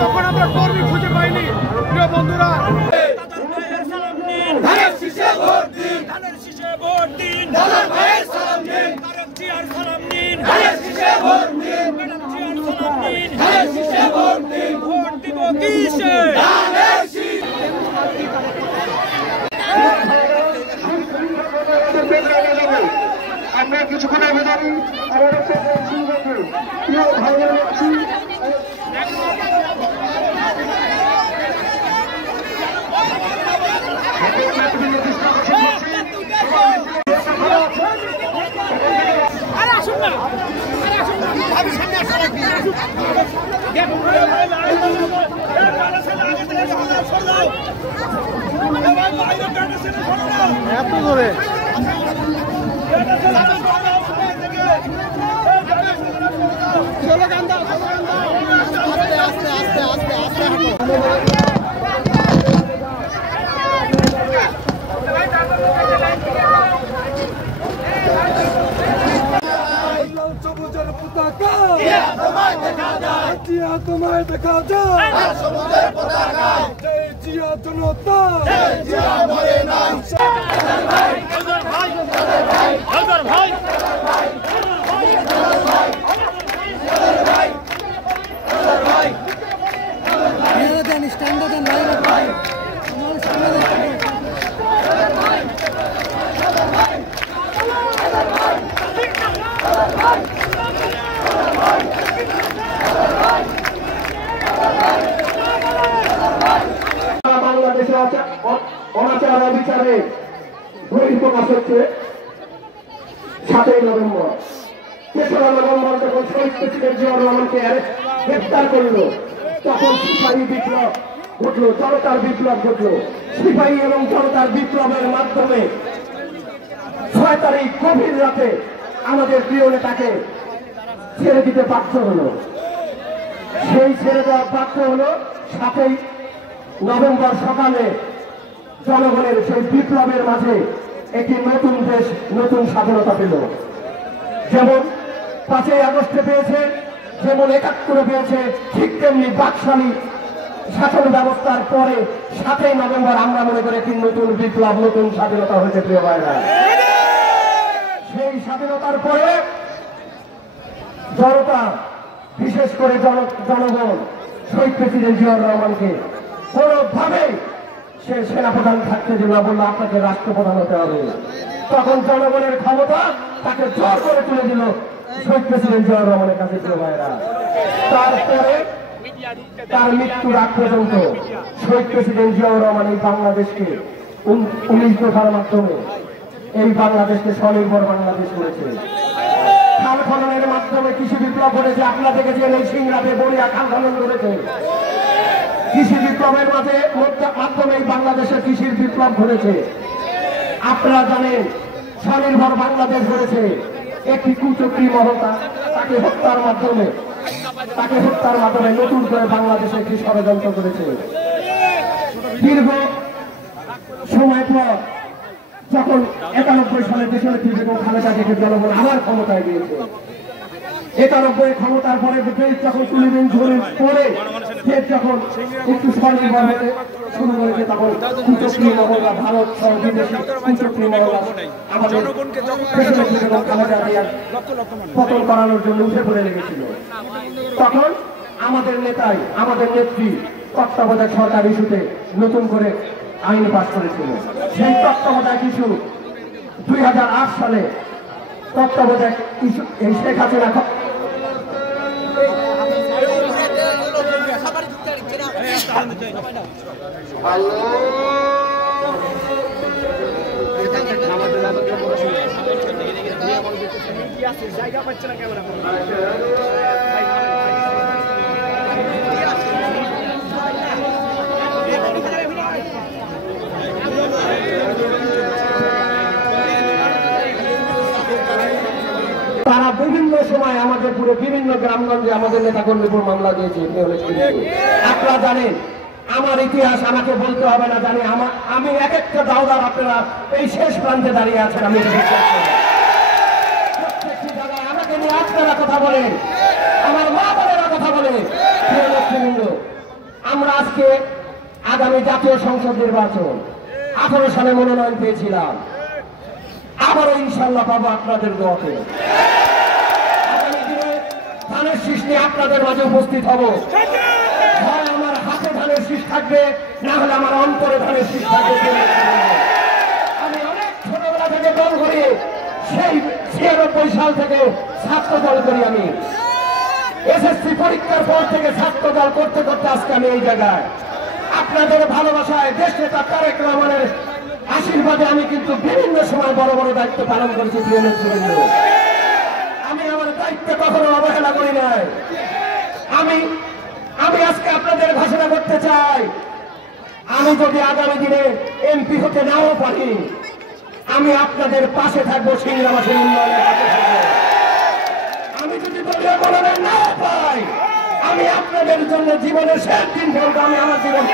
তখন আমরা কর্মী খুঁজে পাইনি। প্রিয় বন্ধুরা, আমরা কিছুক্ষণের ভেতরে এত ধরে সবুজের পতাকা জিয়া তোমায় দেখা যায়, জিয়া জনতা বাংলাদেশে অনাচার অবিচারে বহিঃপ্রকাশ হচ্ছে 7ই নভেম্বর। 3রা নভেম্বর যখন শহীদ প্রেসিডেন্ট জিয়াউর রহমানকে গ্রেফতার করল, তখন সিপাহী বিপ্লব ঘটল, জনতার বিপ্লব ঘটল। সিপাহী এবং জনতার বিপ্লবের মাধ্যমে 6 তারিখ গভীর রাতে আমাদের প্রিয় নেতাকে ছেড়ে দিতে বাধ্য হলো। সেই ছেড়ে দেওয়া বাধ্য হলো 7ই নভেম্বর সকালে জনগণের সেই বিপ্লবের মাঝে একটি নতুন দেশ, নতুন স্বাধীনতা পেল। যেমন 5ই আগস্টে পেয়েছে, যেমন 71-এ পেয়েছে, ঠিক তেমনি বাকশালী শাসন ব্যবস্থার পরে 7ই নভেম্বর আমরা মনে করি একটি নতুন বিপ্লব, নতুন স্বাধীনতা হয়েছে। প্রিয় ভাইরা, সেই স্বাধীনতার পরে জনতা, বিশেষ করে জনগণ শহীদ প্রেসিডেন্ট জিয়াউর রহমানকে কোনোভাবে সে সেনাপ্রধান থাকতে দিল না, বললো আপনাকে রাষ্ট্রপ্রধান হতে হবে। তখন জনগণের ক্ষমতা তাকে জোর করে তুলে দিল শহীদ প্রেসিডেন্ট জিয়াউর রহমানের কাছে। প্রিয় ভাইরা, তারপরে তার মৃত্যুর আগ পর্যন্ত শহীদ প্রেসিডেন্ট জিয়াউর রহমান এই বাংলাদেশকে 19 দফার মাধ্যমে এই বাংলাদেশকে স্বনির্ভর বাংলাদেশ করেছে। খাল খননের মাধ্যমে কৃষি বিপ্লব করেছে। আপনারা দেখেছেন এই সিংড়াতে বড়িয়া খাল খনন করেছে। কৃষি বিপ্লবের মাধ্যমে বাংলাদেশের কৃষির বিপ্লব ঘটেছে। আপনারা জানেন স্বনির্ভর বাংলাদেশ করেছে। একটি কুচক্রী মহল তাকে হত্যার মাধ্যমে নতুন করে বাংলাদেশে একটি ষড়যন্ত্র করেছে। দীর্ঘ সময় পর যখন 91 সালে দেশের বেগম খালেদা জিয়াকে জনগণ আবার ক্ষমতায় দিয়েছে, 91 ক্ষমতার পরে যখন তুলিবেন ঝরে পরে যখন একটু স্বনির্ভর হতে শুরু করেছে, তখন কুচক্রী মহল্লা, ভারত সহ বিদেশি কুচক্রী মহল্লা আমাদের বেগম খালেদা জিয়ার পতন করানোর জন্য উঠে পড়ে লেগেছিল। তখন আমাদের নেতাই, আমাদের নেত্রী তত্ত্বাবধায়ক সরকার ইস্যুতে নতুন করে আইন পাস করেছিল। সেই তত্ত্বাবধায়ক ইস্যু 2008 সালে তত্ত্বাবধায়ক ইস্যু এই শেখ হাসিনা জায়গা পাচ্ছে না ক্যামেরা। তারা বিভিন্ন সময় আমাদের পুরো বিভিন্ন গ্রামগঞ্জে আমাদের নেতাকর্মীর উপর মামলা দিয়েছে। আপনারা জানেন আমার ইতিহাস আমাকে বলতে হবে না, জানি আমি এক একটা দাওদার আপনারা এই শেষ প্রান্তে দাঁড়িয়ে আছেন। আমি প্রত্যেকটি জায়গায় আমাকে নিয়ে আপনারা কথা বলেন, আমার মা বোনেরা কথা বলে। আমরা আজকে আগামী জাতীয় সংসদ নির্বাচন 18 সালে মনোনয়ন পেয়েছিলাম, আবারও ইনশাল্লাহ পাবো আপনাদের দোয়াতে। আগামী দিনে ধানের শীষ নিয়ে আপনাদের মাঝে উপস্থিত হব। হয় আমার হাতে ধানের শীষ থাকবে, না হলে আমার অন্তরে ধানের শীষ থাকবে। আমি অনেক ছোটবেলা থেকে দল করি, সেই 96 সাল থেকে ছাত্র দল করি। আমি এসএসসি পরীক্ষার পর থেকে ছাত্র দল করতে করতে আজকে আমি এই জায়গায়। আপনাদের ভালোবাসায়, দেশ নেতা তারেক রহমানের আশীর্বাদে আমি কিন্তু বিভিন্ন সময় বড় বড় দায়িত্ব পালন করেছি। প্রিয় নেতৃবৃন্দ, আমি আমার দায়িত্বে কখনো অবহেলা করি নাই। আমি আজকে আপনাদের ঘোষণা করতে চাই, আমি যদি আগামী দিনে এমপি হতে নাও পারি, আমি আপনাদের পাশে থাকবো, সিংড়াবাসীর উন্নয়নের পাশে থাকবো। আমি যদি দলীয় মনোনয়ন নাও পাই, আমি আপনাদের জন্য জীবনের শেষ দিন পর্যন্ত আমি আমার জীবন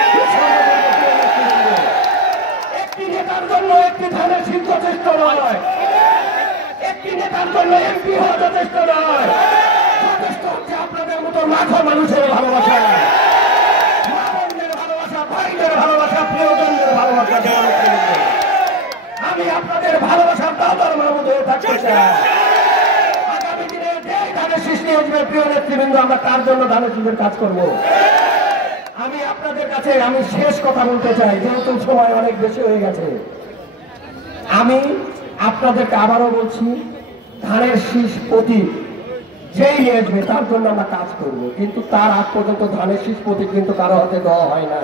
একটি নেতার জন্য একটি ধানের শীষ যথেষ্ট নয়, একটি নেতার জন্য এমপি হওয়া যথেষ্ট নয়। যথেষ্ট হচ্ছে আপনাদের মতো লাখো মানুষের ভালোবাসা, মা বোনদের ভালোবাসা, ভাইদের ভালোবাসা, প্রিয়জনদের ভালোবাসা। আমি আপনাদের ভালোবাসার দাদার মাহমুদ হয়ে থাকতে চাই। আগামী দিনে যে ধানের শীষ নিয়ে উঠবে প্রিয় নেতৃবৃন্দ, আমরা তার জন্য ধানের শীষের কাজ করব। আমি আপনাদের কাছে আমি শেষ কথা বলতে চাই, যেহেতু সময় অনেক বেশি হয়ে গেছে। আমি আপনাদেরকে আবারও বলছি, ধানের শীষ প্রতীক যেই নিয়ে আসবে তার জন্য আমরা কাজ করব, কিন্তু তার আগ পর্যন্ত ধানের শীষ প্রতীক কিন্তু কারো হাতে দেওয়া হয় না।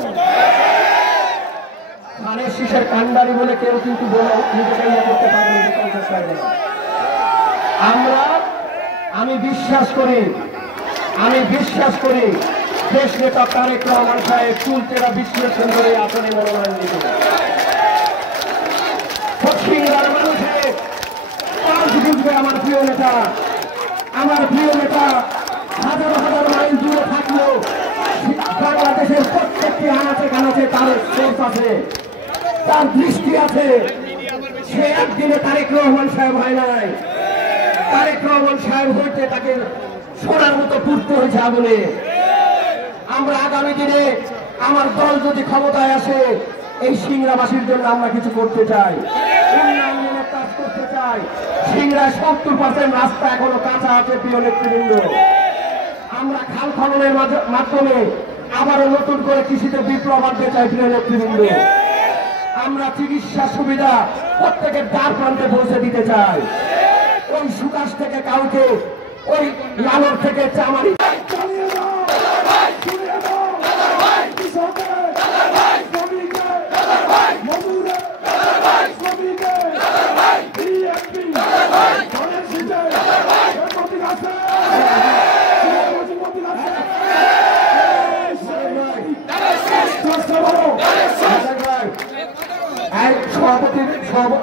ধানের শীষের কান্ডারি বলে কেউ কিন্তু করতে পারবে না। আমি বিশ্বাস করি দেশ নেতা তারেক রহমান সাহেব চুলচেরা বিশ্লেষণ করে আসনে মনোনয়ন দিতে। সিংড়ার মানুষের কাজ বুঝবে আমার প্রিয় নেতা। হাজার হাজার মাইল দূরে থাকলেও বাংলাদেশের প্রত্যেকটি আনাচে কানাচে তার সোর্স আছে, তার দৃষ্টি আছে। সে একদিনে তারেক রহমান সাহেব হয় নাই, তারেক রহমান সাহেব হইতে তাকে সোনার মতো পুড়তে হয়েছে আগুনে। আমরা আগামী দিনে আমার দল যদি ক্ষমতায় আসে, এই সিংড়াবাসীর জন্য আমরা কিছু করতে চাই, উন্নয়নের কাজ করতে চাই। সিংড়ায় 70% রাস্তা এখনো কাঁচা আছে। প্রিয় নেতৃবৃন্দ, আমরা খাল খননের মাধ্যমে আবারও নতুন করে কৃষিতে বিপ্লব আনতে চাই। প্রিয় নেতৃবৃন্দ, আমরা চিকিৎসা সুবিধা প্রত্যেকের দ্বার প্রান্তে পৌঁছে দিতে চাই। ওই সুকাশ থেকে কাউকে, ওই লালর থেকে চামারি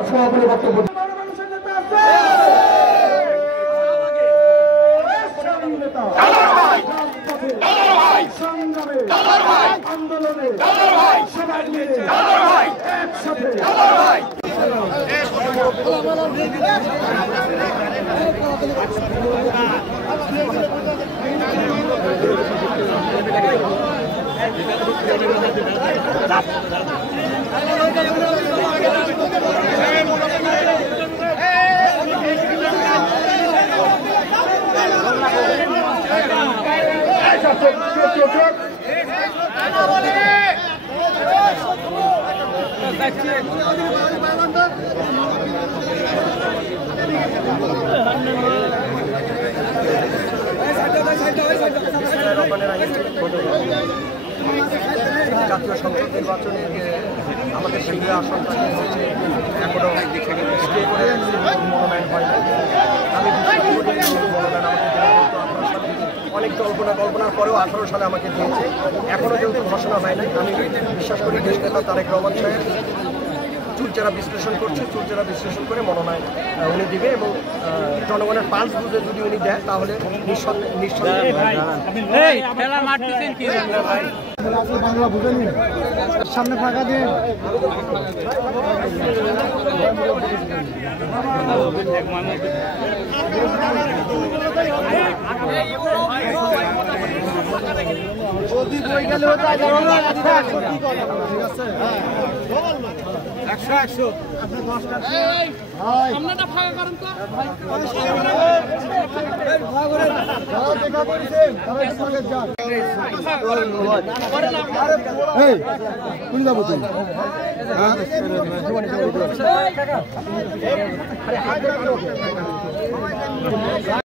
সভাপতি বক্তব্য আন্দোলনে সবাই মিলে একসাথে জাতীয় সংসদ নির্বাচনে আমাদের সিংড়া আসনটা হচ্ছে এখনো স্টে করে মনোনয়ন হয় না। আমি মনোনয়ন আমাকে অনেক কল্পনার পরেও 18 সালে আমাকে দিয়েছে, এখনো যেহেতু ঘোষণা হয় নাই। আমি বিশ্বাস করি দেশ নেতা তারেক রহমান সাহেব চুলচেরা বিশ্লেষণ করছে, চুলচেরা বিশ্লেষণ করে মনোনয়ন উনি দিবে এবং জনগণের পালস বুঝে যদি উনি দেয় তাহলে নিঃসন্দেহে বাংলা বুঝেনি সামনে ফাঁকা দিন কোন যাবো তুমি